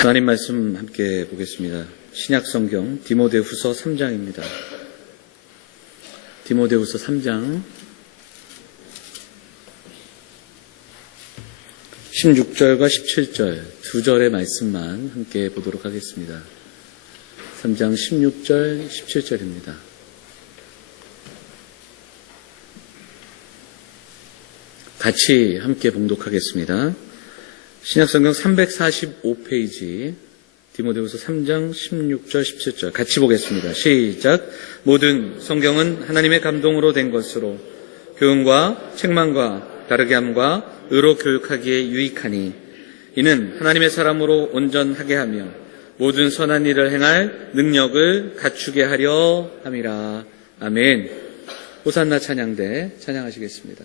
하나님 말씀 함께 보겠습니다. 신약성경 디모데후서 3장입니다. 디모데후서 3장 16절과 17절 두 절의 말씀만 함께 보도록 하겠습니다. 3장 16절, 17절입니다. 같이 함께 봉독하겠습니다. 신약성경 345페이지 디모데후서 3장 16절 17절 같이 보겠습니다. 시작. 모든 성경은 하나님의 감동으로 된 것으로 교훈과 책망과 다르게 함과 의로 교육하기에 유익하니 이는 하나님의 사람으로 온전하게 하며 모든 선한 일을 행할 능력을 갖추게 하려 함이라. 아멘. 호산나 찬양대 찬양하시겠습니다.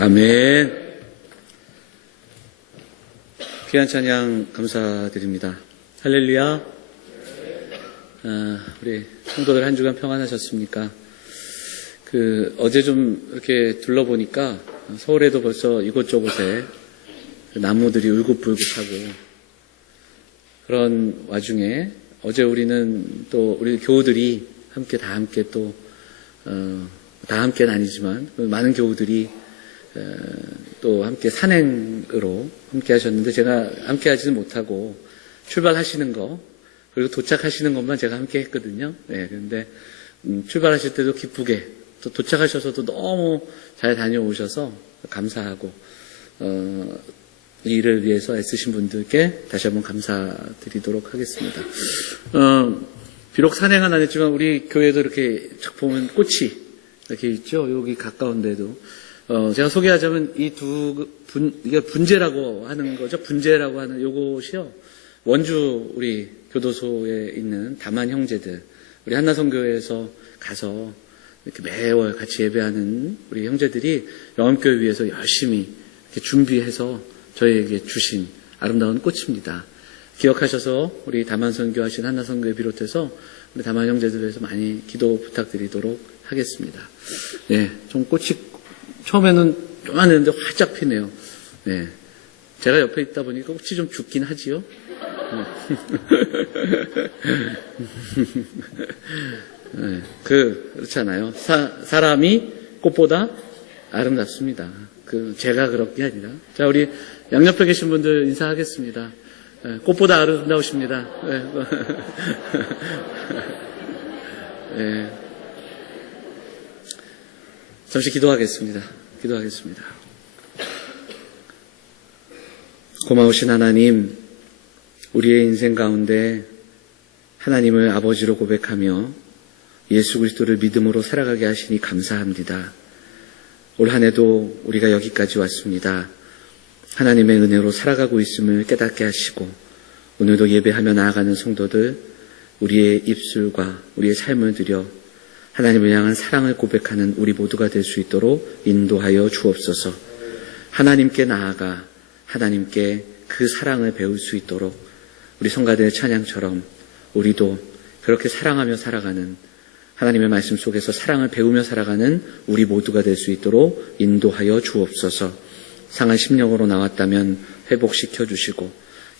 아멘. 귀한 찬양 감사드립니다. 할렐루야. 우리 성도들 한 주간 평안하셨습니까? 어제 좀 이렇게 둘러보니까 서울에도 벌써 이곳저곳에 나무들이 울긋불긋하고 그런 와중에 어제 우리는 또 우리 교우들이 다 함께 또 다 함께는 아니지만 많은 교우들이 또 함께 산행으로 함께 하셨는데 제가 함께 하지는 못하고 출발하시는 거 그리고 도착하시는 것만 제가 함께 했거든요. 그런데 출발하실 때도 기쁘게 또 도착하셔서도 너무 잘 다녀오셔서 감사하고 이 일을 위해서 애쓰신 분들께 다시 한번 감사드리도록 하겠습니다. 비록 산행은 안 했지만 우리 교회도 이렇게 쫙 보면 꽃이 이렇게 있죠. 여기 가까운데도 제가 소개하자면 이게 분재라고 하는 거죠. 분재라고 하는 요것이요. 원주 우리 교도소에 있는 다만 형제들, 우리 한나성교회에서 가서 이렇게 매월 같이 예배하는 우리 형제들이 영암교회 위해서 열심히 이렇게 준비해서 저희에게 주신 아름다운 꽃입니다. 기억하셔서 우리 다만 선교하신 한나성교회 비롯해서 우리 다만 형제들 위해서 많이 기도 부탁드리도록 하겠습니다. 좀 꽃이 처음에는 요만했는데 활짝 피네요. 제가 옆에 있다 보니까 꽃이 좀 죽긴 하지요. 그렇잖아요. 사람이 꽃보다 아름답습니다. 제가 그런 게 아니라. 자, 우리 양옆에 계신 분들 인사하겠습니다. 꽃보다 아름다우십니다. 잠시 기도하겠습니다. 고마우신 하나님, 우리의 인생 가운데 하나님을 아버지로 고백하며 예수 그리스도를 믿음으로 살아가게 하시니 감사합니다. 올 한 해도 우리가 여기까지 왔습니다. 하나님의 은혜로 살아가고 있음을 깨닫게 하시고 오늘도 예배하며 나아가는 성도들 우리의 입술과 우리의 삶을 들여 하나님을 향한 사랑을 고백하는 우리 모두가 될 수 있도록 인도하여 주옵소서. 하나님께 나아가 하나님께 그 사랑을 배울 수 있도록 우리 성가대의 찬양처럼 우리도 그렇게 사랑하며 살아가는 하나님의 말씀 속에서 사랑을 배우며 살아가는 우리 모두가 될 수 있도록 인도하여 주옵소서. 상한 심령으로 나왔다면 회복시켜 주시고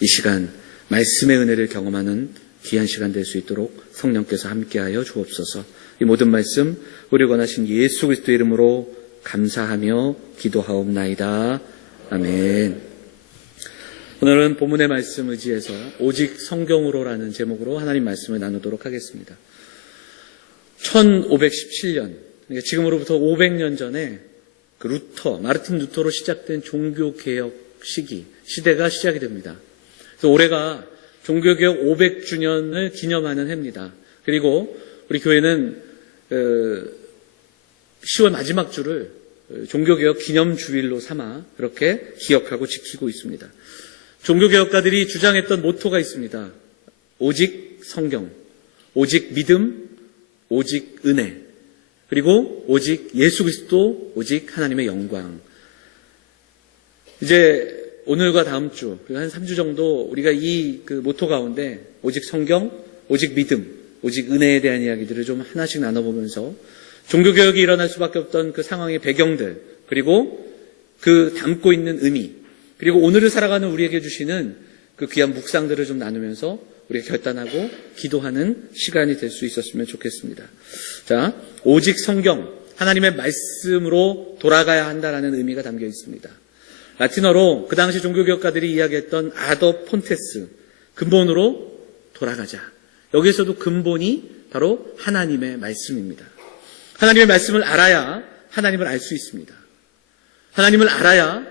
이 시간 말씀의 은혜를 경험하는 귀한 시간 될 수 있도록 성령께서 함께하여 주옵소서. 이 모든 말씀 우리 권하신 예수 그리스도의 이름으로 감사하며 기도하옵나이다. 아멘. 오늘은 본문의 말씀 의지해서 오직 성경으로라는 제목으로 하나님 말씀을 나누도록 하겠습니다. 1517년, 그러니까 지금으로부터 500년 전에 마르틴 루터로 시작된 종교개혁 시대가 시작이 됩니다. 그래서 올해가 종교개혁 500주년을 기념하는 해입니다. 그리고 우리 교회는 10월 마지막 주를 종교개혁 기념주일로 삼아 그렇게 기억하고 지키고 있습니다. 종교개혁가들이 주장했던 모토가 있습니다. 오직 성경, 오직 믿음, 오직 은혜, 그리고 오직 예수 그리스도, 오직 하나님의 영광. 이제 오늘과 다음 주, 그리고 한 3주 정도 우리가 이 모토 가운데 오직 성경, 오직 믿음, 오직 은혜에 대한 이야기들을 좀 하나씩 나눠보면서 종교개혁이 일어날 수밖에 없던 그 상황의 배경들, 그리고 그 담고 있는 의미, 그리고 오늘을 살아가는 우리에게 주시는 그 귀한 묵상들을 좀 나누면서 우리가 결단하고 기도하는 시간이 될 수 있었으면 좋겠습니다. 자, 오직 성경, 하나님의 말씀으로 돌아가야 한다라는 의미가 담겨 있습니다. 라틴어로 그 당시 종교개혁가들이 이야기했던 아더 폰테스, 근본으로 돌아가자. 여기에서도 근본이 바로 하나님의 말씀입니다. 하나님의 말씀을 알아야 하나님을 알 수 있습니다. 하나님을 알아야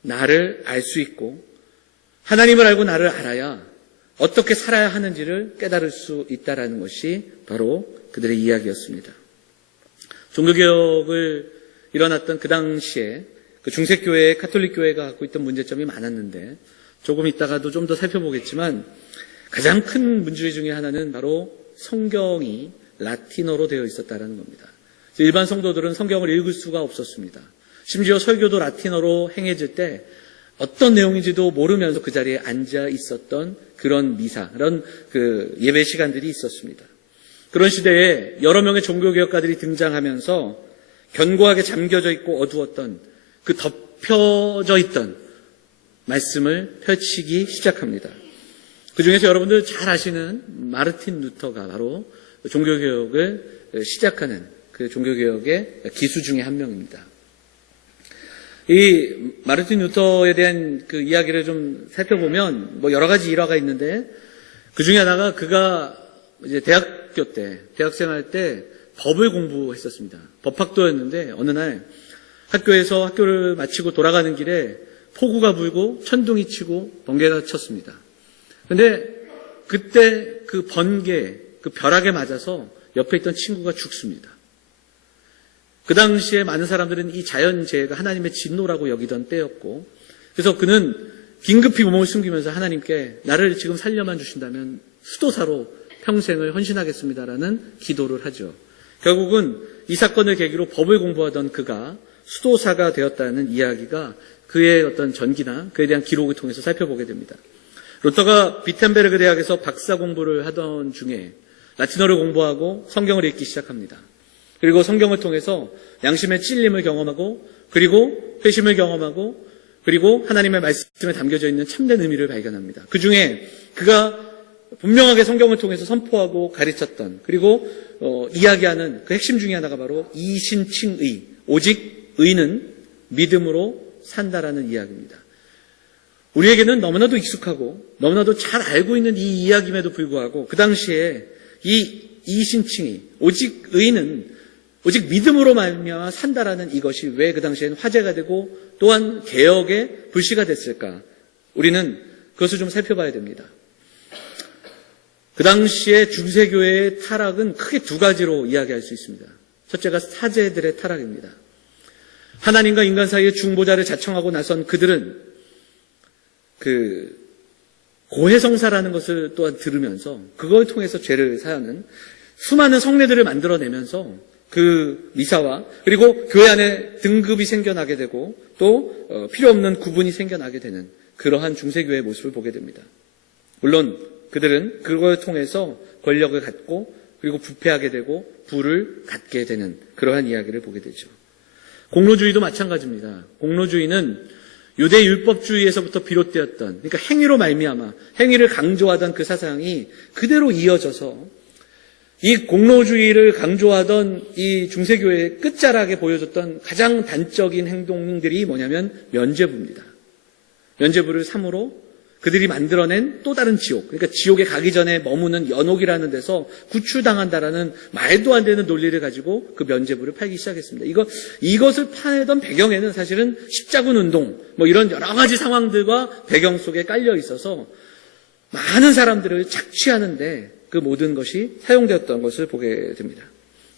나를 알 수 있고 하나님을 알고 나를 알아야 어떻게 살아야 하는지를 깨달을 수 있다는 것이 바로 그들의 이야기였습니다. 종교개혁을 일어났던 그 당시에 그 중세교회, 카톨릭교회가 갖고 있던 문제점이 많았는데 조금 있다가도 좀 더 살펴보겠지만 가장 큰 문제 중에 하나는 바로 성경이 라틴어로 되어 있었다는 겁니다. 일반 성도들은 성경을 읽을 수가 없었습니다. 심지어 설교도 라틴어로 행해질 때 어떤 내용인지도 모르면서 그 자리에 앉아 있었던 그런 미사, 그런 그 예배 시간들이 있었습니다. 그런 시대에 여러 명의 종교개혁가들이 등장하면서 견고하게 잠겨져 있고 어두웠던 그 덮여져 있던 말씀을 펼치기 시작합니다. 그 중에서 여러분들 잘 아시는 마르틴 루터가 바로 종교개혁을 시작하는 그 종교개혁의 기수 중에 한 명입니다. 이 마르틴 루터에 대한 그 이야기를 좀 살펴보면 뭐 여러 가지 일화가 있는데 그 중에 하나가 그가 이제 대학교 때, 대학생활 때 법을 공부했었습니다. 법학도였는데 어느 날 학교에서 학교를 마치고 돌아가는 길에 폭우가 불고 천둥이 치고 번개가 쳤습니다. 근데 그때 그 번개, 그 벼락에 맞아서 옆에 있던 친구가 죽습니다. 그 당시에 많은 사람들은 이 자연재해가 하나님의 진노라고 여기던 때였고, 그래서 그는 긴급히 몸을 숨기면서 하나님께 나를 지금 살려만 주신다면 수도사로 평생을 헌신하겠습니다라는 기도를 하죠. 결국은 이 사건을 계기로 법을 공부하던 그가 수도사가 되었다는 이야기가 그의 어떤 전기나 그에 대한 기록을 통해서 살펴보게 됩니다. 루터가 비텐베르그 대학에서 박사 공부를 하던 중에 라틴어를 공부하고 성경을 읽기 시작합니다. 그리고 성경을 통해서 양심의 찔림을 경험하고 그리고 회심을 경험하고 그리고 하나님의 말씀에 담겨져 있는 참된 의미를 발견합니다. 그 중에 그가 분명하게 성경을 통해서 선포하고 가르쳤던 그리고 이야기하는 그 핵심 중에 하나가 바로 이신칭의, 오직 의는 믿음으로 산다라는 이야기입니다. 우리에게는 너무나도 익숙하고 너무나도 잘 알고 있는 이 이야기임에도 불구하고 그 당시에 이 이신칭의, 오직 의는 오직 믿음으로 말미암아 산다라는 이것이 왜 그 당시에는 화제가 되고 또한 개혁의 불씨가 됐을까? 우리는 그것을 좀 살펴봐야 됩니다. 그 당시에 중세교회의 타락은 크게 두 가지로 이야기할 수 있습니다. 첫째가 사제들의 타락입니다. 하나님과 인간 사이의 중보자를 자청하고 나선 그들은 그 고해성사라는 것을 또한 들으면서 그걸 통해서 죄를 사하는 수많은 성례들을 만들어내면서 그 미사와 그리고 교회 안에 등급이 생겨나게 되고 또 필요 없는 구분이 생겨나게 되는 그러한 중세교회의 모습을 보게 됩니다. 물론 그들은 그걸 통해서 권력을 갖고 그리고 부패하게 되고 부를 갖게 되는 그러한 이야기를 보게 되죠. 공로주의도 마찬가지입니다. 공로주의는 유대 율법주의에서부터 비롯되었던 그러니까 행위로 말미암아 행위를 강조하던 그 사상이 그대로 이어져서 이 공로주의를 강조하던 이 중세교회의 끝자락에 보여줬던 가장 단적인 행동들이 뭐냐면 면죄부입니다. 면죄부를 삼으로 그들이 만들어낸 또 다른 지옥, 그러니까 지옥에 가기 전에 머무는 연옥이라는 데서 구출당한다라는 말도 안 되는 논리를 가지고 그 면죄부를 팔기 시작했습니다. 이것을 파내던 배경에는 사실은 십자군 운동, 뭐 이런 여러 가지 상황들과 배경 속에 깔려 있어서 많은 사람들을 착취하는데 그 모든 것이 사용되었던 것을 보게 됩니다.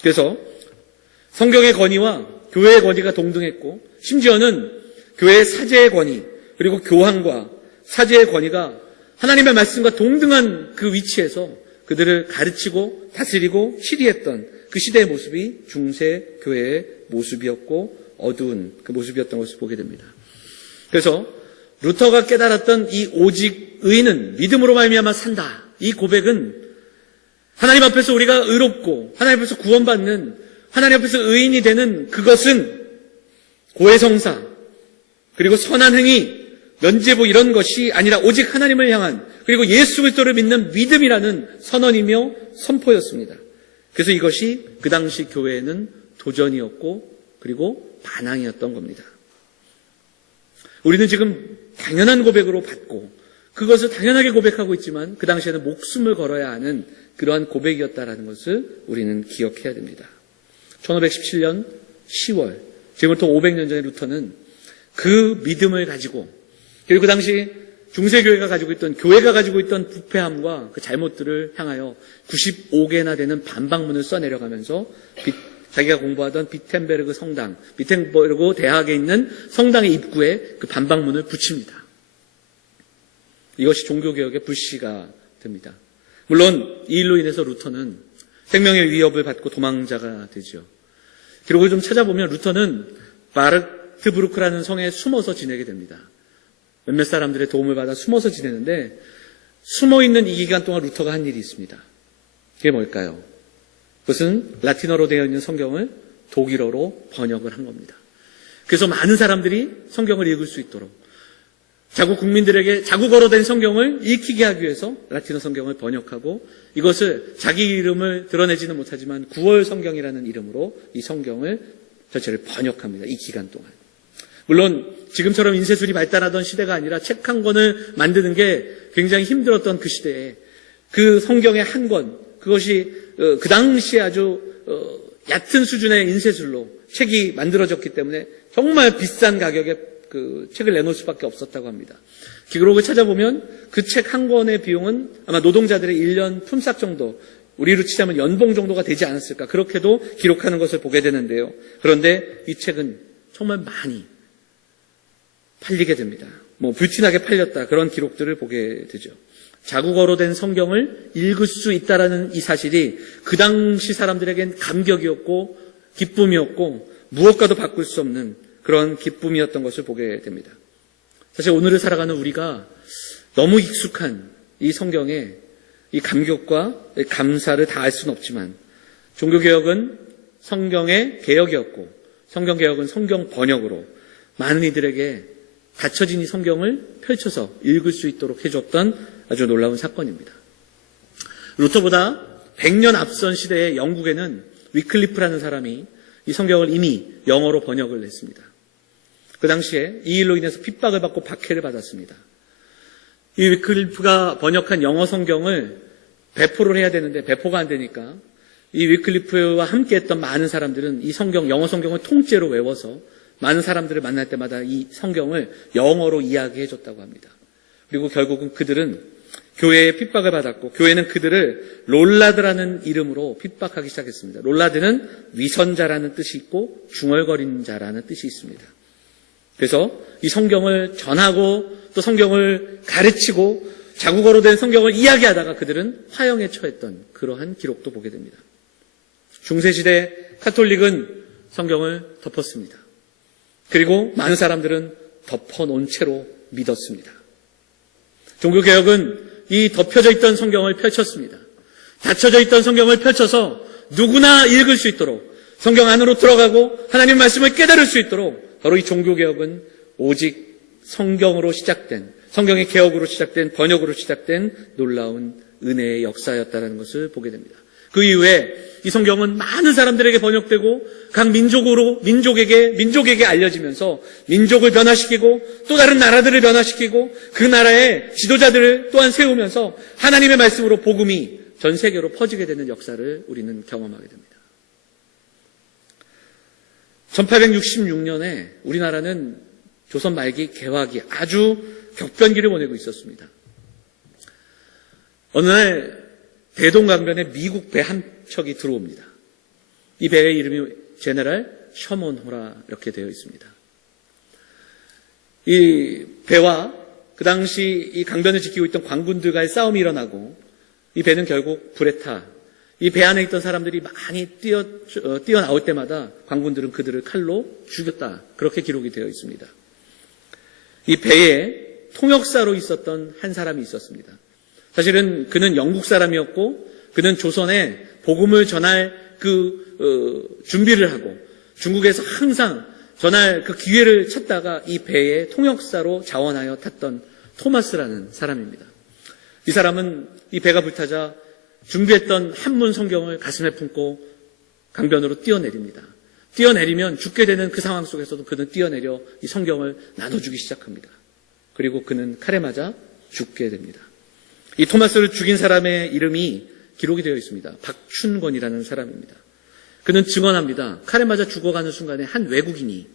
그래서 성경의 권위와 교회의 권위가 동등했고 심지어는 교회의 사제의 권위 그리고 교황과 사제의 권위가 하나님의 말씀과 동등한 그 위치에서 그들을 가르치고 다스리고 치리했던 그 시대의 모습이 중세교회의 모습이었고 어두운 그 모습이었던 것을 보게 됩니다. 그래서 루터가 깨달았던 이 오직 의는 믿음으로 말미암아 산다. 이 고백은 하나님 앞에서 우리가 의롭고 하나님 앞에서 구원받는 하나님 앞에서 의인이 되는 그것은 고해성사 그리고 선한 행위 면죄부 이런 것이 아니라 오직 하나님을 향한 그리고 예수 그리스도를 믿는 믿음이라는 선언이며 선포였습니다. 그래서 이것이 그 당시 교회에는 도전이었고 그리고 반항이었던 겁니다. 우리는 지금 당연한 고백으로 받고 그것을 당연하게 고백하고 있지만 그 당시에는 목숨을 걸어야 하는 그러한 고백이었다라는 것을 우리는 기억해야 됩니다. 1517년 10월 지금부터 500년 전에 루터는 그 믿음을 가지고 그리고 그 당시 중세교회가 가지고 있던 교회가 가지고 있던 부패함과 그 잘못들을 향하여 95개나 되는 반박문을 써내려가면서 자기가 공부하던 비텐베르그 성당, 비텐베르그 대학에 있는 성당의 입구에 그 반박문을 붙입니다. 이것이 종교개혁의 불씨가 됩니다. 물론 이 일로 인해서 루터는 생명의 위협을 받고 도망자가 되죠. 기록을 좀 찾아보면 루터는 마그데부르크라는 성에 숨어서 지내게 됩니다. 몇몇 사람들의 도움을 받아 숨어서 지내는데 숨어있는 이 기간 동안 루터가 한 일이 있습니다. 그게 뭘까요? 그것은 라틴어로 되어 있는 성경을 독일어로 번역을 한 겁니다. 그래서 많은 사람들이 성경을 읽을 수 있도록 자국 국민들에게 자국어로 된 성경을 읽히게 하기 위해서 라틴어 성경을 번역하고 이것을 자기 이름을 드러내지는 못하지만 구월 성경이라는 이름으로 이 성경을 전체를 번역합니다. 이 기간 동안. 물론 지금처럼 인쇄술이 발달하던 시대가 아니라 책 한 권을 만드는 게 굉장히 힘들었던 그 시대에 그 성경의 한 권, 그것이 그 당시에 아주 얕은 수준의 인쇄술로 책이 만들어졌기 때문에 정말 비싼 가격에 그 책을 내놓을 수밖에 없었다고 합니다. 기록을 찾아보면 그 책 한 권의 비용은 아마 노동자들의 1년 품삯 정도, 우리로 치자면 연봉 정도가 되지 않았을까, 그렇게도 기록하는 것을 보게 되는데요. 그런데 이 책은 정말 많이 팔리게 됩니다. 불티나게 팔렸다, 그런 기록들을 보게 되죠. 자국어로 된 성경을 읽을 수 있다라는 이 사실이 그 당시 사람들에겐 감격이었고 기쁨이었고 무엇과도 바꿀 수 없는 그런 기쁨이었던 것을 보게 됩니다. 사실 오늘을 살아가는 우리가 너무 익숙한 이 성경에 이 감격과 감사를 다할 수는 없지만 종교개혁은 성경의 개혁이었고 성경개혁은 성경 번역으로 많은 이들에게 닫혀진 이 성경을 펼쳐서 읽을 수 있도록 해줬던 아주 놀라운 사건입니다. 루터보다 100년 앞선 시대의 영국에는 위클리프라는 사람이 이 성경을 이미 영어로 번역을 했습니다. 그 당시에 이 일로 인해서 핍박을 받고 박해를 받았습니다. 이 위클리프가 번역한 영어 성경을 배포를 해야 되는데 배포가 안 되니까 이 위클리프와 함께 했던 많은 사람들은 이 성경, 영어 성경을 통째로 외워서 많은 사람들을 만날 때마다 이 성경을 영어로 이야기해 줬다고 합니다. 그리고 결국은 그들은 교회에 핍박을 받았고 교회는 그들을 롤라드라는 이름으로 핍박하기 시작했습니다. 롤라드는 위선자라는 뜻이 있고 중얼거리는 자라는 뜻이 있습니다. 그래서 이 성경을 전하고 또 성경을 가르치고 자국어로 된 성경을 이야기하다가 그들은 화형에 처했던 그러한 기록도 보게 됩니다. 중세시대 카톨릭은 성경을 덮었습니다. 그리고 많은 사람들은 덮어놓은 채로 믿었습니다. 종교개혁은 이 덮여져 있던 성경을 펼쳤습니다. 닫혀져 있던 성경을 펼쳐서 누구나 읽을 수 있도록 성경 안으로 들어가고 하나님 말씀을 깨달을 수 있도록 바로 이 종교개혁은 오직 성경으로 시작된, 성경의 개혁으로 시작된, 번역으로 시작된 놀라운 은혜의 역사였다는 것을 보게 됩니다. 그 이후에 이 성경은 많은 사람들에게 번역되고 각 민족에게 알려지면서 민족을 변화시키고 또 다른 나라들을 변화시키고 그 나라의 지도자들을 또한 세우면서 하나님의 말씀으로 복음이 전 세계로 퍼지게 되는 역사를 우리는 경험하게 됩니다. 1866년에 우리나라는 조선 말기 개화기 아주 격변기를 보내고 있었습니다. 어느 날 대동강변에 미국 배 한 척이 들어옵니다. 이 배의 이름이 제네럴 셔먼호라 이렇게 되어 있습니다. 이 배와 그 당시 이 강변을 지키고 있던 관군들과의 싸움이 일어나고 이 배는 결국 불에 타 이 배 안에 있던 사람들이 많이 뛰어나올 때마다 관군들은 그들을 칼로 죽였다. 그렇게 기록이 되어 있습니다. 이 배에 통역사로 있었던 한 사람이 있었습니다. 사실은 그는 영국 사람이었고 그는 조선에 복음을 전할 준비를 하고 중국에서 항상 전할 그 기회를 찾다가 이 배에 통역사로 자원하여 탔던 토마스라는 사람입니다. 이 사람은 이 배가 불타자 준비했던 한문 성경을 가슴에 품고 강변으로 뛰어내립니다. 뛰어내리면 죽게 되는 그 상황 속에서도 그는 뛰어내려 이 성경을 나눠주기 시작합니다. 그리고 그는 칼에 맞아 죽게 됩니다. 이 토마스를 죽인 사람의 이름이 기록이 되어 있습니다. 박춘권이라는 사람입니다. 그는 증언합니다. 칼에 맞아 죽어가는 순간에 한 외국인이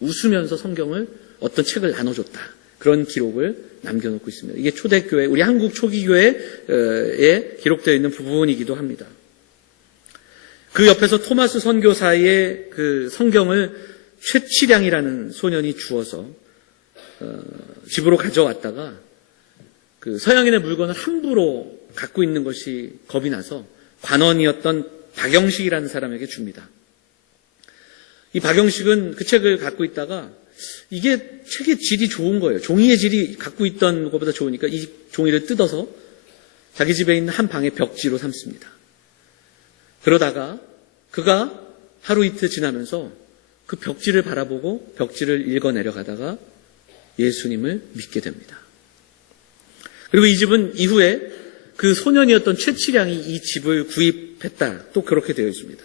웃으면서 성경을 어떤 책을 나눠줬다. 그런 기록을 남겨놓고 있습니다. 이게 초대교회, 우리 한국 초기교회에 기록되어 있는 부분이기도 합니다. 그 옆에서 토마스 선교사의 그 성경을 최치량이라는 소년이 주워서 집으로 가져왔다가 그 서양인의 물건을 함부로 갖고 있는 것이 겁이 나서 관원이었던 박영식이라는 사람에게 줍니다. 이 박영식은 그 책을 갖고 있다가 이게 책의 질이 좋은 거예요. 종이의 질이 갖고 있던 것보다 좋으니까 이 종이를 뜯어서 자기 집에 있는 한 방의 벽지로 삼습니다. 그러다가 그가 하루 이틀 지나면서 그 벽지를 바라보고 벽지를 읽어 내려가다가 예수님을 믿게 됩니다. 그리고 이 집은 이후에 그 소년이었던 최치량이 이 집을 구입했다. 또 그렇게 되어 있습니다.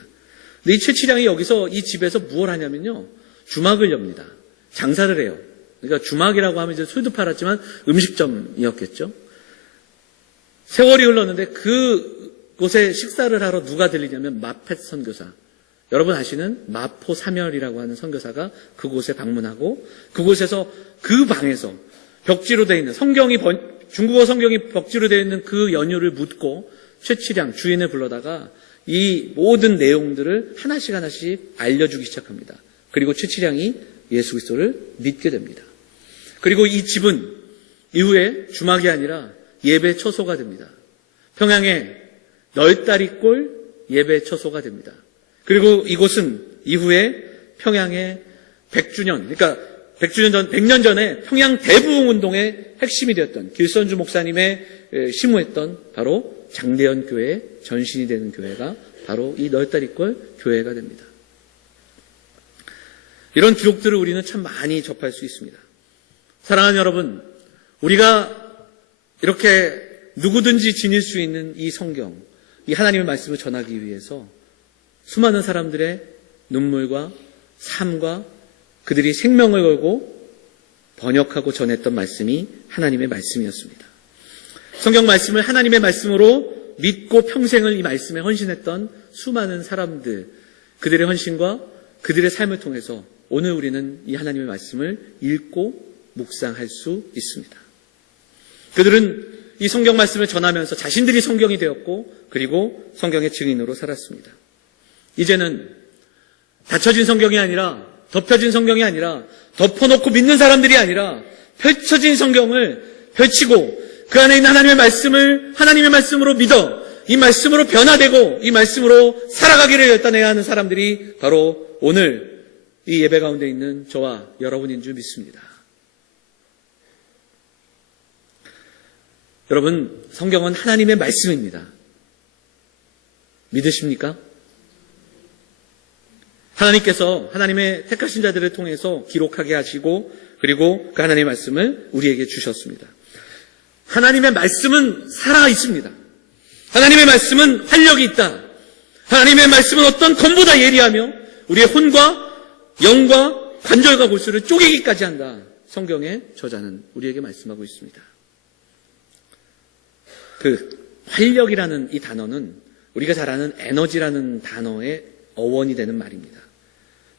근데 이 최치량이 여기서 이 집에서 무엇을 하냐면요. 주막을 엽니다. 장사를 해요. 그러니까 주막이라고 하면 이제 술도 팔았지만 음식점이었겠죠. 세월이 흘렀는데 그곳에 식사를 하러 누가 들리냐면 마펫 선교사. 여러분 아시는 마포 사멸이라고 하는 선교사가 그곳에 방문하고 그곳에서 그 방에서 벽지로 되어 있는 중국어 성경이 벽지로 되어 있는 그 연유를 묻고 최치량 주인을 불러다가 이 모든 내용들을 하나씩 알려주기 시작합니다. 그리고 최치량이 예수 그리스도를 믿게 됩니다. 그리고 이 집은 이후에 주막이 아니라 예배 처소가 됩니다. 평양의 널다리골 예배 처소가 됩니다. 그리고 이곳은 이후에 평양의 100주년, 그러니까 100년 전에 평양 대부흥 운동의 핵심이 되었던 길선주 목사님의 심우했던 바로 장대현 교회의 전신이 되는 교회가 바로 이 널다리골 교회가 됩니다. 이런 기록들을 우리는 참 많이 접할 수 있습니다. 사랑하는 여러분, 우리가 이렇게 누구든지 지닐 수 있는 이 성경, 이 하나님의 말씀을 전하기 위해서 수많은 사람들의 눈물과 삶과 그들이 생명을 걸고 번역하고 전했던 말씀이 하나님의 말씀이었습니다. 성경 말씀을 하나님의 말씀으로 믿고 평생을 이 말씀에 헌신했던 수많은 사람들, 그들의 헌신과 그들의 삶을 통해서 오늘 우리는 이 하나님의 말씀을 읽고 묵상할 수 있습니다. 그들은 이 성경 말씀을 전하면서 자신들이 성경이 되었고 그리고 성경의 증인으로 살았습니다. 이제는 닫혀진 성경이 아니라 덮여진 성경이 아니라 덮어놓고 믿는 사람들이 아니라 펼쳐진 성경을 펼치고 그 안에 있는 하나님의 말씀으로 믿어 이 말씀으로 변화되고 이 말씀으로 살아가기를 결단해야 하는 사람들이 바로 오늘 이 예배 가운데 있는 저와 여러분인 줄 믿습니다. 여러분, 성경은 하나님의 말씀입니다. 믿으십니까? 하나님께서 하나님의 택하신 자들을 통해서 기록하게 하시고 그리고 그 하나님의 말씀을 우리에게 주셨습니다. 하나님의 말씀은 살아 있습니다. 하나님의 말씀은 활력이 있다. 하나님의 말씀은 어떤 검보다 예리하며 우리의 혼과 영과 관절과 골수를 쪼개기까지 한다. 성경의 저자는 우리에게 말씀하고 있습니다. 그 활력이라는 이 단어는 우리가 잘 아는 에너지라는 단어의 어원이 되는 말입니다.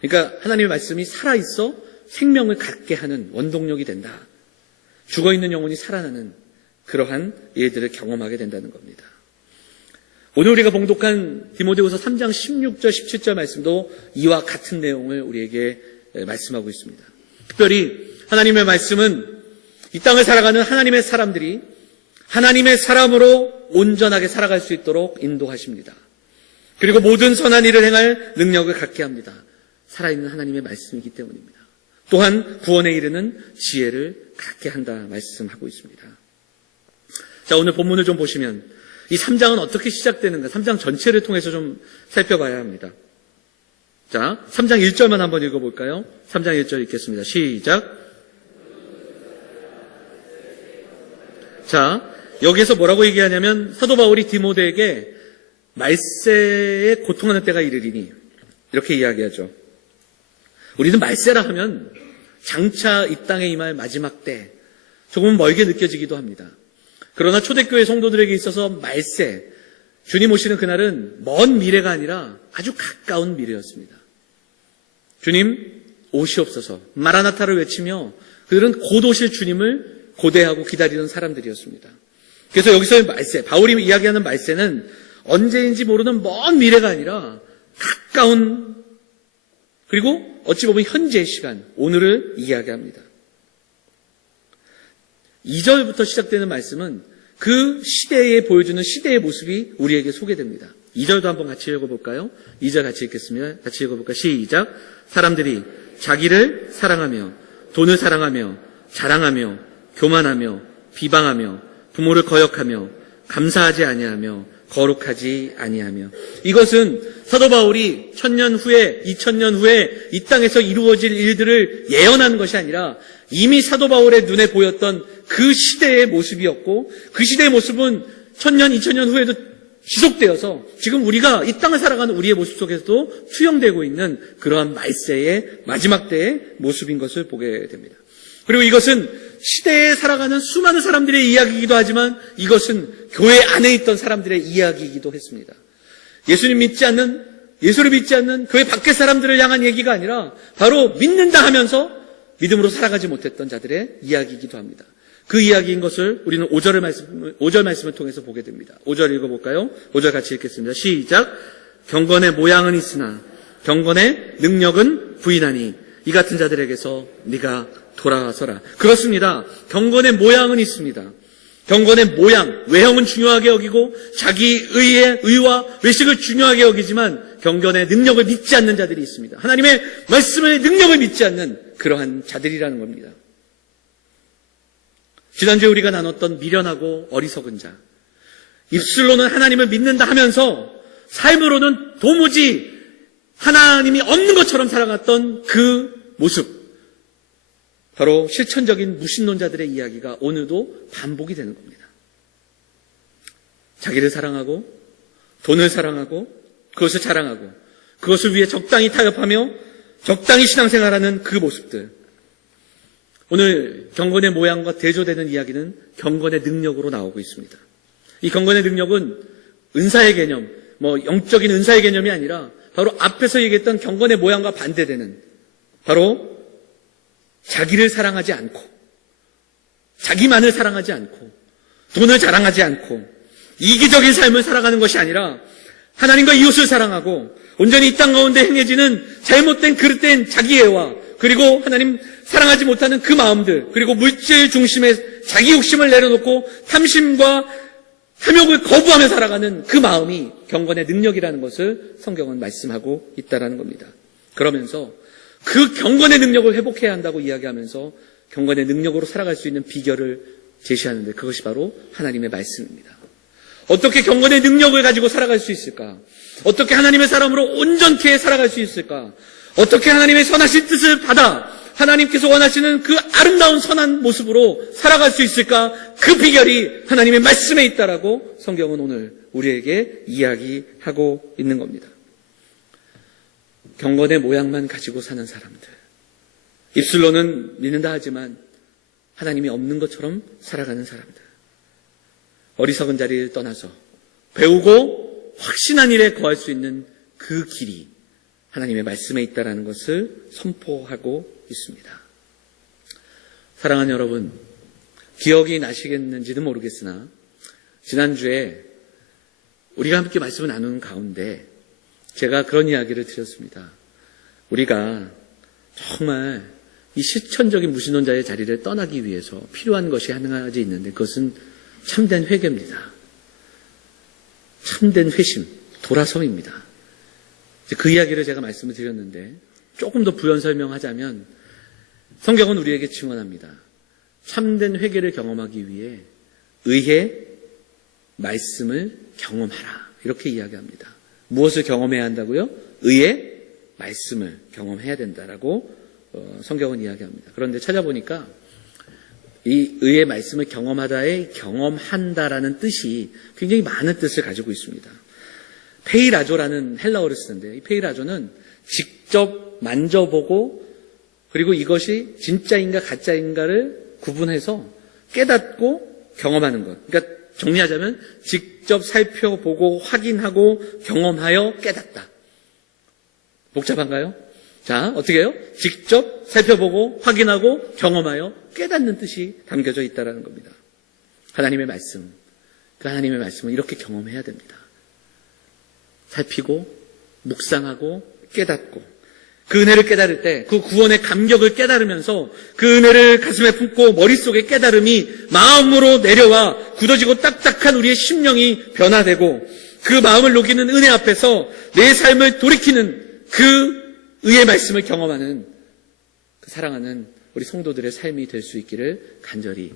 그러니까 하나님의 말씀이 살아있어 생명을 갖게 하는 원동력이 된다. 죽어있는 영혼이 살아나는 그러한 일들을 경험하게 된다는 겁니다. 오늘 우리가 봉독한 디모데후서 3장 16절 17절 말씀도 이와 같은 내용을 우리에게 말씀하고 있습니다. 특별히 하나님의 말씀은 이 땅을 살아가는 하나님의 사람들이 하나님의 사람으로 온전하게 살아갈 수 있도록 인도하십니다. 그리고 모든 선한 일을 행할 능력을 갖게 합니다. 살아있는 하나님의 말씀이기 때문입니다. 또한 구원에 이르는 지혜를 갖게 한다 말씀하고 있습니다. 자, 오늘 본문을 좀 보시면 이 3장은 어떻게 시작되는가 3장 전체를 통해서 좀 살펴봐야 합니다. 자, 3장 1절만 한번 읽어볼까요? 3장 1절 읽겠습니다. 시작. 자, 여기서 뭐라고 얘기하냐면 사도 바울이 디모데에게 말세에 고통하는 때가 이르리니 이렇게 이야기하죠. 우리는 말세라 하면 장차 이 땅에 임할 마지막 때 조금 멀게 느껴지기도 합니다. 그러나 초대교회 성도들에게 있어서 말세, 주님 오시는 그날은 먼 미래가 아니라 아주 가까운 미래였습니다. 주님 오시옵소서 마라나타를 외치며 그들은 곧 오실 주님을 고대하고 기다리는 사람들이었습니다. 그래서 여기서의 말세, 바울이 이야기하는 말세는 언제인지 모르는 먼 미래가 아니라 가까운 그리고 어찌 보면 현재의 시간, 오늘을 이야기합니다. 2절부터 시작되는 말씀은 그 시대에 보여주는 시대의 모습이 우리에게 소개됩니다. 2절도 한번 같이 읽어볼까요? 2절 같이 읽겠습니다. 같이 읽어볼까요? 시작. 사람들이 자기를 사랑하며 돈을 사랑하며 자랑하며 교만하며 비방하며 부모를 거역하며 감사하지 아니하며 거룩하지 아니하며. 이것은 사도 바울이 1000년 후에 2000년 후에 이 땅에서 이루어질 일들을 예언하는 것이 아니라 이미 사도 바울의 눈에 보였던 그 시대의 모습이었고, 그 시대의 모습은 1000년 2000년 후에도 지속되어서 지금 우리가 이 땅을 살아가는 우리의 모습 속에서도 투영되고 있는 그러한 말세의 마지막 때의 모습인 것을 보게 됩니다. 그리고 이것은 시대에 살아가는 수많은 사람들의 이야기이기도 하지만 이것은 교회 안에 있던 사람들의 이야기이기도 했습니다. 예수를 믿지 않는 교회 밖의 사람들을 향한 얘기가 아니라 바로 믿는다 하면서 믿음으로 살아가지 못했던 자들의 이야기이기도 합니다. 그 이야기인 것을 우리는 5절 말씀을 통해서 보게 됩니다. 5절 읽어볼까요? 5절 같이 읽겠습니다. 시작. 경건의 모양은 있으나 경건의 능력은 부인하니 이 같은 자들에게서 네가 돌아서라. 그렇습니다. 경건의 모양은 있습니다. 경건의 모양, 외형은 중요하게 여기고 자기 의와 외식을 중요하게 여기지만 경건의 능력을 믿지 않는 자들이 있습니다. 하나님의 말씀의 능력을 믿지 않는 그러한 자들이라는 겁니다. 지난주에 우리가 나눴던 미련하고 어리석은 자, 입술로는 하나님을 믿는다 하면서 삶으로는 도무지 하나님이 없는 것처럼 살아갔던 그 모습, 바로 실천적인 무신론자들의 이야기가 오늘도 반복이 되는 겁니다. 자기를 사랑하고 돈을 사랑하고 그것을 자랑하고 그것을 위해 적당히 타협하며 적당히 신앙생활하는 그 모습들. 오늘 경건의 모양과 대조되는 이야기는 경건의 능력으로 나오고 있습니다. 이 경건의 능력은 은사의 개념, 영적인 은사의 개념이 아니라 바로 앞에서 얘기했던 경건의 모양과 반대되는, 바로 자기를 사랑하지 않고 자기만을 사랑하지 않고 돈을 자랑하지 않고 이기적인 삶을 살아가는 것이 아니라 하나님과 이웃을 사랑하고 온전히 이 땅 가운데 행해지는 잘못된 그릇된 자기애와 그리고 하나님 사랑하지 못하는 그 마음들, 그리고 물질 중심의 자기 욕심을 내려놓고 탐심과 탐욕을 거부하며 살아가는 그 마음이 경건의 능력이라는 것을 성경은 말씀하고 있다는 겁니다. 그러면서 그 경건의 능력을 회복해야 한다고 이야기하면서 경건의 능력으로 살아갈 수 있는 비결을 제시하는데 그것이 바로 하나님의 말씀입니다. 어떻게 경건의 능력을 가지고 살아갈 수 있을까? 어떻게 하나님의 사람으로 온전케 살아갈 수 있을까? 어떻게 하나님의 선하신 뜻을 받아 하나님께서 원하시는 그 아름다운 선한 모습으로 살아갈 수 있을까? 그 비결이 하나님의 말씀에 있다라고 성경은 오늘 우리에게 이야기하고 있는 겁니다. 경건의 모양만 가지고 사는 사람들, 입술로는 믿는다 하지만 하나님이 없는 것처럼 살아가는 사람들, 어리석은 자리를 떠나서 배우고 확신한 일에 거할 수 있는 그 길이 하나님의 말씀에 있다는 것을 선포하고 있습니다. 사랑하는 여러분, 기억이 나시겠는지는 모르겠으나 지난주에 우리가 함께 말씀을 나누는 가운데 제가 그런 이야기를 드렸습니다. 우리가 정말 이 실천적인 무신론자의 자리를 떠나기 위해서 필요한 것이 한 가지 있는데 그것은 참된 회개입니다. 참된 회심, 돌아섬입니다. 그 이야기를 제가 말씀을 드렸는데 조금 더 부연 설명하자면 성경은 우리에게 증언합니다. 참된 회개를 경험하기 위해 의의 말씀을 경험하라, 이렇게 이야기합니다. 무엇을 경험해야 한다고요? 의의 말씀을 경험해야 된다라고 성경은 이야기합니다. 그런데 찾아보니까 이 의의 말씀을 경험하다의 경험한다라는 뜻이 굉장히 많은 뜻을 가지고 있습니다. 페이라조라는 헬라어를 쓰는데 이 페이라조는 직접 만져보고 그리고 이것이 진짜인가 가짜인가를 구분해서 깨닫고 경험하는 것. 그러니까 정리하자면 직접 살펴보고 확인하고 경험하여 깨닫다. 복잡한가요? 자, 어떻게 해요? 직접 살펴보고 확인하고 경험하여 깨닫는 뜻이 담겨져 있다는 겁니다. 하나님의 말씀, 그 하나님의 말씀은 이렇게 경험해야 됩니다. 살피고 묵상하고 깨닫고 그 은혜를 깨달을 때 그 구원의 감격을 깨달으면서 그 은혜를 가슴에 품고 머릿속에 깨달음이 마음으로 내려와 굳어지고 딱딱한 우리의 심령이 변화되고 그 마음을 녹이는 은혜 앞에서 내 삶을 돌이키는 그 의의 말씀을 경험하는 그 사랑하는 우리 성도들의 삶이 될 수 있기를 간절히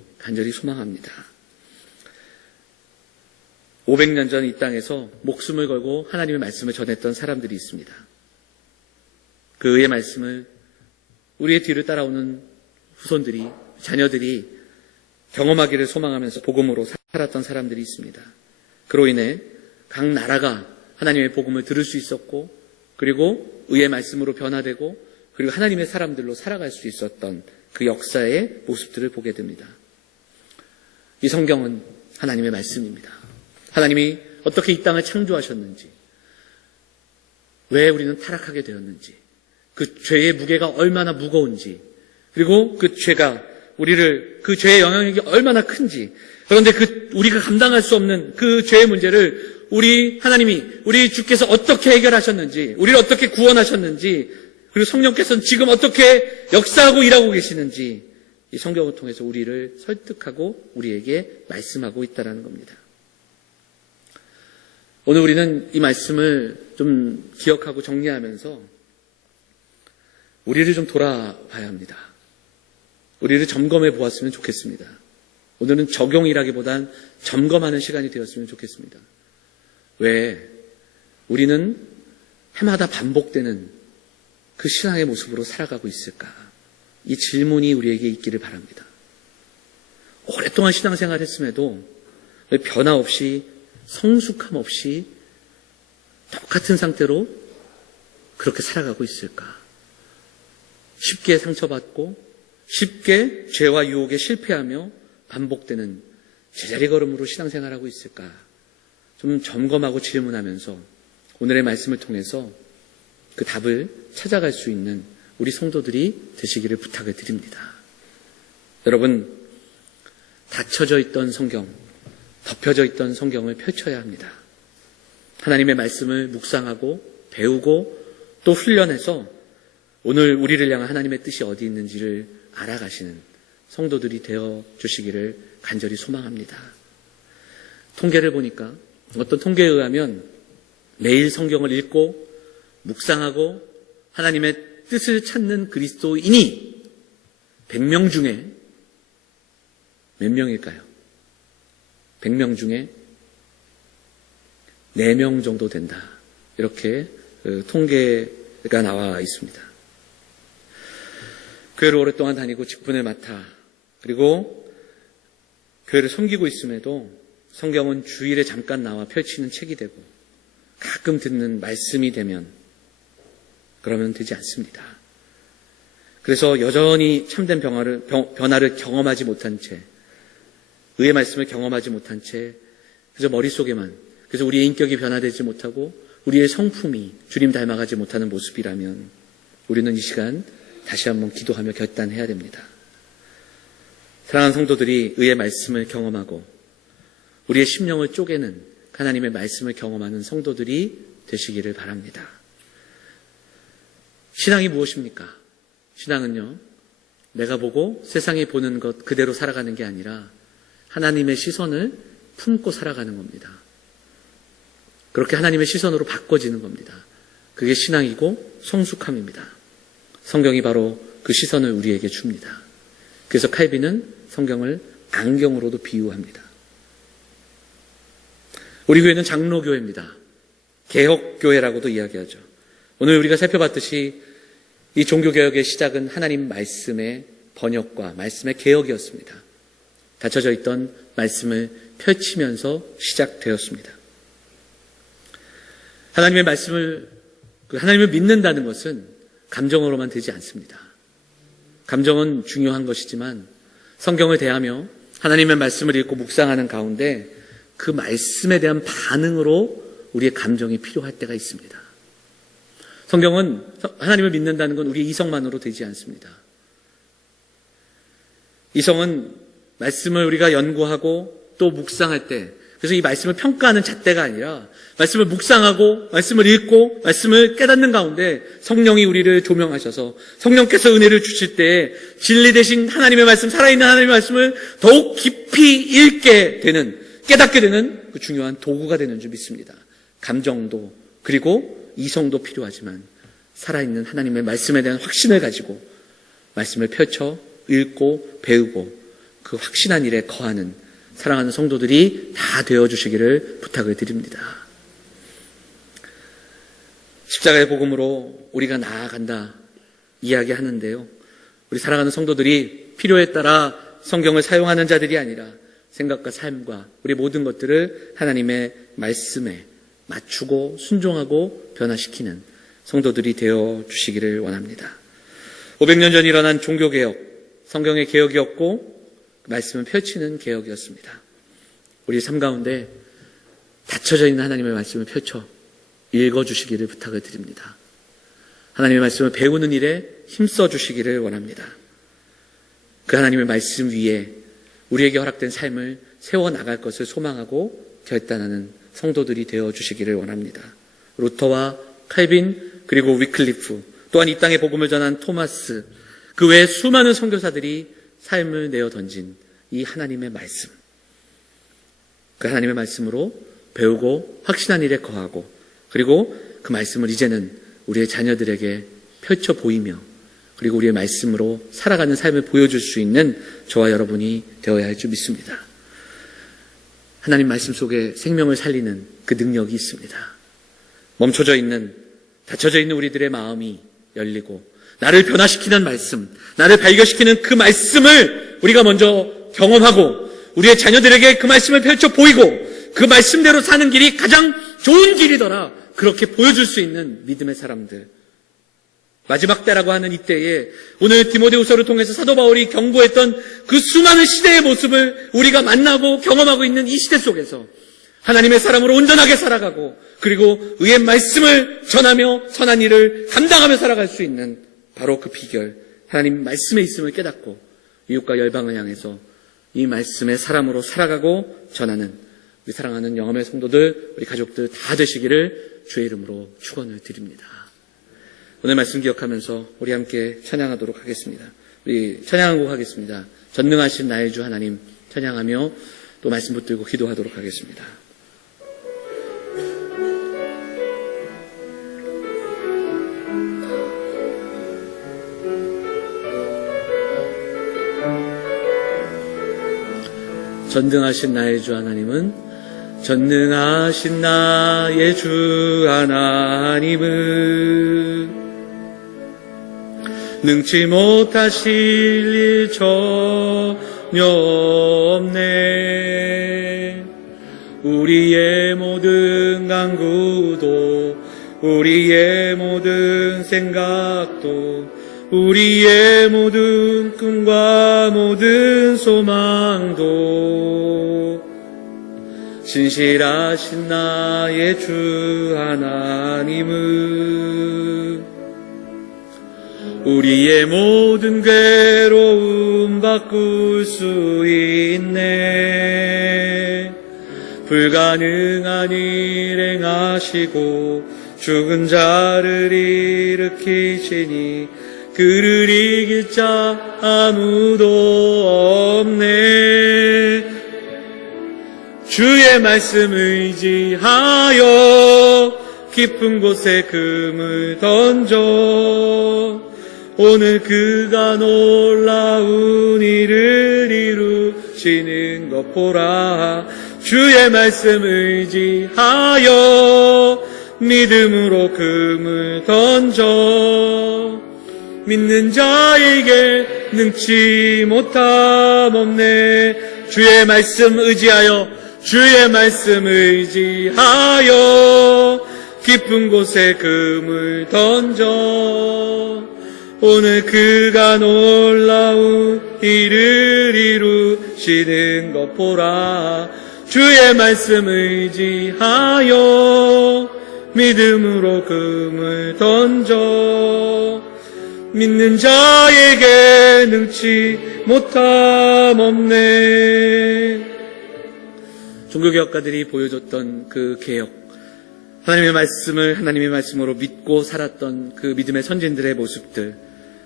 소망합니다. 500년 전 이 땅에서 목숨을 걸고 하나님의 말씀을 전했던 사람들이 있습니다. 그 의의 말씀을 우리의 뒤를 따라오는 후손들이, 자녀들이 경험하기를 소망하면서 복음으로 살았던 사람들이 있습니다. 그로 인해 각 나라가 하나님의 복음을 들을 수 있었고, 그리고 의의 말씀으로 변화되고, 그리고 하나님의 사람들로 살아갈 수 있었던 그 역사의 모습들을 보게 됩니다. 이 성경은 하나님의 말씀입니다. 하나님이 어떻게 이 땅을 창조하셨는지, 왜 우리는 타락하게 되었는지, 그 죄의 무게가 얼마나 무거운지, 그리고 그 죄가 그 죄의 영향력이 얼마나 큰지, 그런데 우리가 감당할 수 없는 그 죄의 문제를 우리 주께서 어떻게 해결하셨는지, 우리를 어떻게 구원하셨는지, 그리고 성령께서는 지금 어떻게 역사하고 일하고 계시는지, 이 성경을 통해서 우리를 설득하고 우리에게 말씀하고 있다는 겁니다. 오늘 우리는 이 말씀을 좀 기억하고 정리하면서 우리를 좀 돌아봐야 합니다. 우리를 점검해 보았으면 좋겠습니다. 오늘은 적용이라기보단 점검하는 시간이 되었으면 좋겠습니다. 왜 우리는 해마다 반복되는 그 신앙의 모습으로 살아가고 있을까? 이 질문이 우리에게 있기를 바랍니다. 오랫동안 신앙생활을 했음에도 왜 변화 없이, 성숙함 없이 똑같은 상태로 그렇게 살아가고 있을까? 쉽게 상처받고 쉽게 죄와 유혹에 실패하며 반복되는 제자리 걸음으로 신앙생활하고 있을까? 좀 점검하고 질문하면서 오늘의 말씀을 통해서 그 답을 찾아갈 수 있는 우리 성도들이 되시기를 부탁을 드립니다. 여러분, 닫혀져 있던 성경, 덮여져 있던 성경을 펼쳐야 합니다. 하나님의 말씀을 묵상하고 배우고 또 훈련해서 오늘 우리를 향한 하나님의 뜻이 어디 있는지를 알아가시는 성도들이 되어 주시기를 간절히 소망합니다. 통계를 보니까 어떤 통계에 의하면 매일 성경을 읽고 묵상하고 하나님의 뜻을 찾는 그리스도인이 100명 중에 몇 명일까요? 100명 중에 4명 정도 된다. 이렇게 통계가 나와 있습니다. 교회를 오랫동안 다니고 직분을 맡아 그리고 교회를 섬기고 있음에도 성경은 주일에 잠깐 나와 펼치는 책이 되고 가끔 듣는 말씀이 되면 그러면 되지 않습니다. 그래서 여전히 참된 변화를 경험하지 못한 채, 의의 말씀을 경험하지 못한 채 그저 머릿속에만, 그래서 우리의 인격이 변화되지 못하고 우리의 성품이 주님 닮아가지 못하는 모습이라면 우리는 이 시간 다시 한번 기도하며 결단해야 됩니다. 사랑하는 성도들이 의의 말씀을 경험하고 우리의 심령을 쪼개는 하나님의 말씀을 경험하는 성도들이 되시기를 바랍니다. 신앙이 무엇입니까? 신앙은요, 내가 보고 세상이 보는 것 그대로 살아가는 게 아니라 하나님의 시선을 품고 살아가는 겁니다. 그렇게 하나님의 시선으로 바꿔지는 겁니다. 그게 신앙이고 성숙함입니다. 성경이 바로 그 시선을 우리에게 줍니다. 그래서 칼빈은 성경을 안경으로도 비유합니다. 우리 교회는 장로교회입니다. 개혁교회라고도 이야기하죠. 오늘 우리가 살펴봤듯이 이 종교개혁의 시작은 하나님 말씀의 번역과 말씀의 개혁이었습니다. 닫혀져 있던 말씀을 펼치면서 시작되었습니다. 하나님의 말씀을, 하나님을 믿는다는 것은 감정으로만 되지 않습니다. 감정은 중요한 것이지만 성경을 대하며 하나님의 말씀을 읽고 묵상하는 가운데 그 말씀에 대한 반응으로 우리의 감정이 필요할 때가 있습니다. 성경은 하나님을 믿는다는 건 우리의 이성만으로 되지 않습니다. 이성은 말씀을 우리가 연구하고 또 묵상할 때, 그래서 이 말씀을 평가하는 잣대가 아니라 말씀을 묵상하고 말씀을 읽고 말씀을 깨닫는 가운데 성령이 우리를 조명하셔서 성령께서 은혜를 주실 때 진리 되신 하나님의 말씀, 살아있는 하나님의 말씀을 더욱 깊이 읽게 되는, 깨닫게 되는 그 중요한 도구가 되는 줄 믿습니다. 감정도 그리고 이성도 필요하지만 살아있는 하나님의 말씀에 대한 확신을 가지고 말씀을 펼쳐 읽고 배우고 그 확신한 일에 거하는 사랑하는 성도들이 다 되어주시기를 부탁을 드립니다. 십자가의 복음으로 우리가 나아간다 이야기하는데요. 우리 사랑하는 성도들이 필요에 따라 성경을 사용하는 자들이 아니라 생각과 삶과 우리 모든 것들을 하나님의 말씀에 맞추고 순종하고 변화시키는 성도들이 되어주시기를 원합니다. 500년 전 일어난 종교개혁, 성경의 개혁이었고 말씀을 펼치는 개혁이었습니다. 우리 삶 가운데 닫혀져 있는 하나님의 말씀을 펼쳐 읽어주시기를 부탁을 드립니다. 하나님의 말씀을 배우는 일에 힘써 주시기를 원합니다. 그 하나님의 말씀 위에 우리에게 허락된 삶을 세워나갈 것을 소망하고 결단하는 성도들이 되어주시기를 원합니다. 루터와 칼빈 그리고 위클리프, 또한 이 땅에 복음을 전한 토마스, 그 외에 수많은 선교사들이 삶을 내어 던진 이 하나님의 말씀, 그 하나님의 말씀으로 배우고 확신한 일에 거하고 그리고 그 말씀을 이제는 우리의 자녀들에게 펼쳐 보이며 그리고 우리의 말씀으로 살아가는 삶을 보여줄 수 있는 저와 여러분이 되어야 할 줄 믿습니다. 하나님 말씀 속에 생명을 살리는 그 능력이 있습니다. 멈춰져 있는, 닫혀져 있는 우리들의 마음이 열리고 나를 변화시키는 말씀, 나를 발견시키는 그 말씀을 우리가 먼저 경험하고 우리의 자녀들에게 그 말씀을 펼쳐 보이고 그 말씀대로 사는 길이 가장 좋은 길이더라, 그렇게 보여줄 수 있는 믿음의 사람들, 마지막 때라고 하는 이때에 오늘 디모데후서를 통해서 사도 바울이 경고했던 그 수많은 시대의 모습을 우리가 만나고 경험하고 있는 이 시대 속에서 하나님의 사람으로 온전하게 살아가고 그리고 의의 말씀을 전하며 선한 일을 감당하며 살아갈 수 있는 바로 그 비결, 하나님 말씀에 있음을 깨닫고 이웃과 열방을 향해서 이 말씀의 사람으로 살아가고 전하는 우리 사랑하는 영험의 성도들, 우리 가족들 다 되시기를 주의 이름으로 축원을 드립니다. 오늘 말씀 기억하면서 우리 함께 찬양하도록 하겠습니다. 우리 찬양 한 곡 하겠습니다. 전능하신 나의 주 하나님 찬양하며 또 말씀 붙들고 기도하도록 하겠습니다. 전능하신 나의 주 하나님은 전능하신 나의 주 하나님은 능치 못하실 일 전혀 없네. 우리의 모든 간구도 우리의 모든 생각도 우리의 모든 꿈과 모든 소망도 신실하신 나의 주 하나님은 우리의 모든 괴로움 바꿀 수 있네. 불가능한 일 행하시고 죽은 자를 일으키시니 그를 이길 자 아무도 없네. 주의 말씀 의지하여 깊은 곳에 금을 던져 오늘 그가 놀라운 일을 이루시는 것 보라. 주의 말씀 의지하여 믿음으로 금을 던져 믿는 자에게 능치 못함 없네. 주의 말씀 의지하여 주의 말씀 의지하여 깊은 곳에 금을 던져 오늘 그가 놀라운 일을 이루시는 것 보라. 주의 말씀 의지하여 믿음으로 금을 던져 믿는 자에게 능치 못함 없네. 종교개혁가들이 보여줬던 그 개혁, 하나님의 말씀을 하나님의 말씀으로 믿고 살았던 그 믿음의 선진들의 모습들,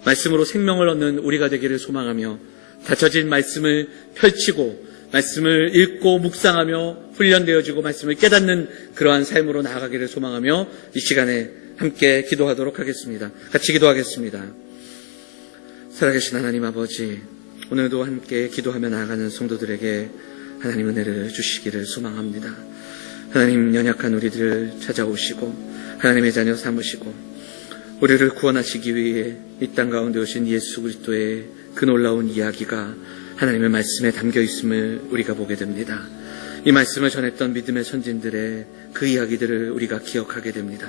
말씀으로 생명을 얻는 우리가 되기를 소망하며 닫혀진 말씀을 펼치고 말씀을 읽고 묵상하며 훈련되어지고 말씀을 깨닫는 그러한 삶으로 나아가기를 소망하며 이 시간에 함께 기도하도록 하겠습니다. 같이 기도하겠습니다. 살아계신 하나님 아버지, 오늘도 함께 기도하며 나아가는 성도들에게 하나님 은혜를 주시기를 소망합니다. 하나님, 연약한 우리들을 찾아오시고 하나님의 자녀 삼으시고 우리를 구원하시기 위해 이 땅 가운데 오신 예수 그리스도의 그 놀라운 이야기가 하나님의 말씀에 담겨 있음을 우리가 보게 됩니다. 이 말씀을 전했던 믿음의 선진들의 그 이야기들을 우리가 기억하게 됩니다.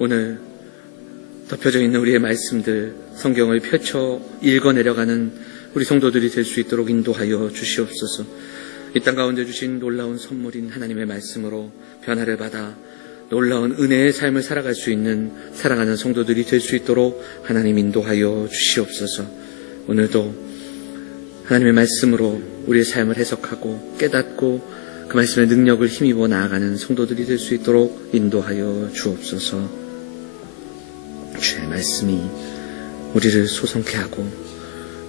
오늘 덮여져 있는 우리의 말씀들, 성경을 펼쳐 읽어내려가는 우리 성도들이 될 수 있도록 인도하여 주시옵소서. 이 땅 가운데 주신 놀라운 선물인 하나님의 말씀으로 변화를 받아 놀라운 은혜의 삶을 살아갈 수 있는 사랑하는 성도들이 될 수 있도록 하나님 인도하여 주시옵소서. 오늘도 하나님의 말씀으로 우리의 삶을 해석하고 깨닫고 그 말씀의 능력을 힘입어 나아가는 성도들이 될 수 있도록 인도하여 주옵소서. 주의 말씀이 우리를 소성케 하고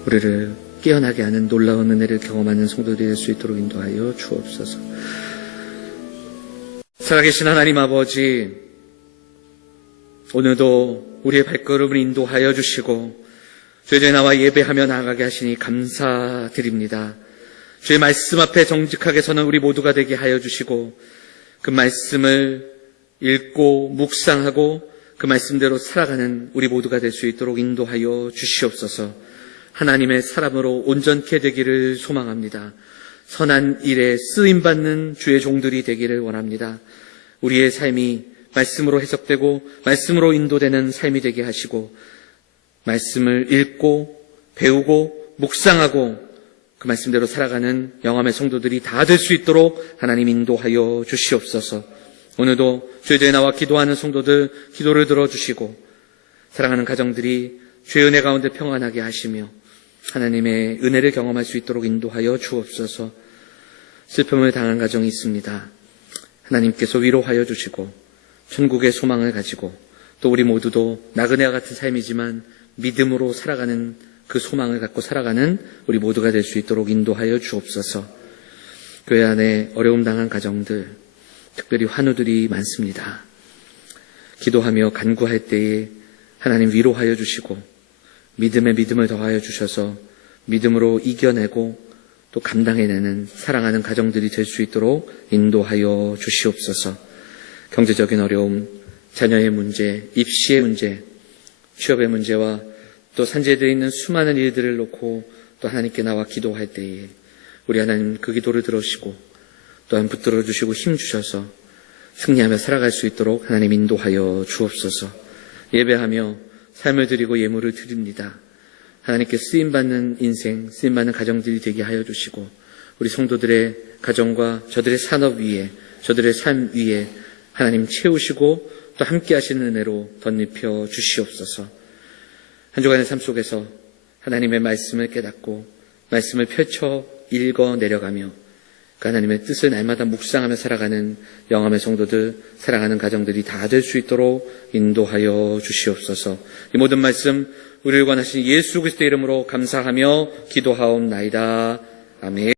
우리를 깨어나게 하는 놀라운 은혜를 경험하는 성도들이 될 수 있도록 인도하여 주옵소서. 살아계신 하나님 아버지, 오늘도 우리의 발걸음을 인도하여 주시고 주의 전에 나와 예배하며 나아가게 하시니 감사드립니다. 주의 말씀 앞에 정직하게 서는 우리 모두가 되게 하여 주시고 그 말씀을 읽고 묵상하고 그 말씀대로 살아가는 우리 모두가 될 수 있도록 인도하여 주시옵소서. 하나님의 사람으로 온전케 되기를 소망합니다. 선한 일에 쓰임받는 주의 종들이 되기를 원합니다. 우리의 삶이 말씀으로 해석되고 말씀으로 인도되는 삶이 되게 하시고 말씀을 읽고 배우고 묵상하고 그 말씀대로 살아가는 영함의 성도들이 다 될 수 있도록 하나님 인도하여 주시옵소서. 오늘도 주의 전에 나와 기도하는 성도들 기도를 들어주시고 사랑하는 가정들이 주의 은혜 가운데 평안하게 하시며 하나님의 은혜를 경험할 수 있도록 인도하여 주옵소서. 슬픔을 당한 가정이 있습니다. 하나님께서 위로하여 주시고 천국의 소망을 가지고 또 우리 모두도 나그네와 같은 삶이지만 믿음으로 살아가는 그 소망을 갖고 살아가는 우리 모두가 될 수 있도록 인도하여 주옵소서. 교회 안에 어려움 당한 가정들, 특별히 환우들이 많습니다. 기도하며 간구할 때에 하나님 위로하여 주시고 믿음에 믿음을 더하여 주셔서 믿음으로 이겨내고 또 감당해내는 사랑하는 가정들이 될 수 있도록 인도하여 주시옵소서. 경제적인 어려움, 자녀의 문제, 입시의 문제, 취업의 문제와 또 산재되어 있는 수많은 일들을 놓고 또 하나님께 나와 기도할 때에 우리 하나님 그 기도를 들으시고 또한 붙들어 주시고 힘 주셔서 승리하며 살아갈 수 있도록 하나님 인도하여 주옵소서. 예배하며 삶을 드리고 예물을 드립니다. 하나님께 쓰임받는 인생, 쓰임받는 가정들이 되게 하여 주시고 우리 성도들의 가정과 저들의 산업 위에, 저들의 삶 위에 하나님 채우시고 또 함께 하시는 은혜로 덧입혀 주시옵소서. 한 주간의 삶 속에서 하나님의 말씀을 깨닫고 말씀을 펼쳐 읽어 내려가며 그 하나님의 뜻을 날마다 묵상하며 살아가는 영함의 성도들, 살아가는 가정들이 다 될 수 있도록 인도하여 주시옵소서. 이 모든 말씀 우리를 권하신 예수 그리스도의 이름으로 감사하며 기도하옵나이다. 아멘.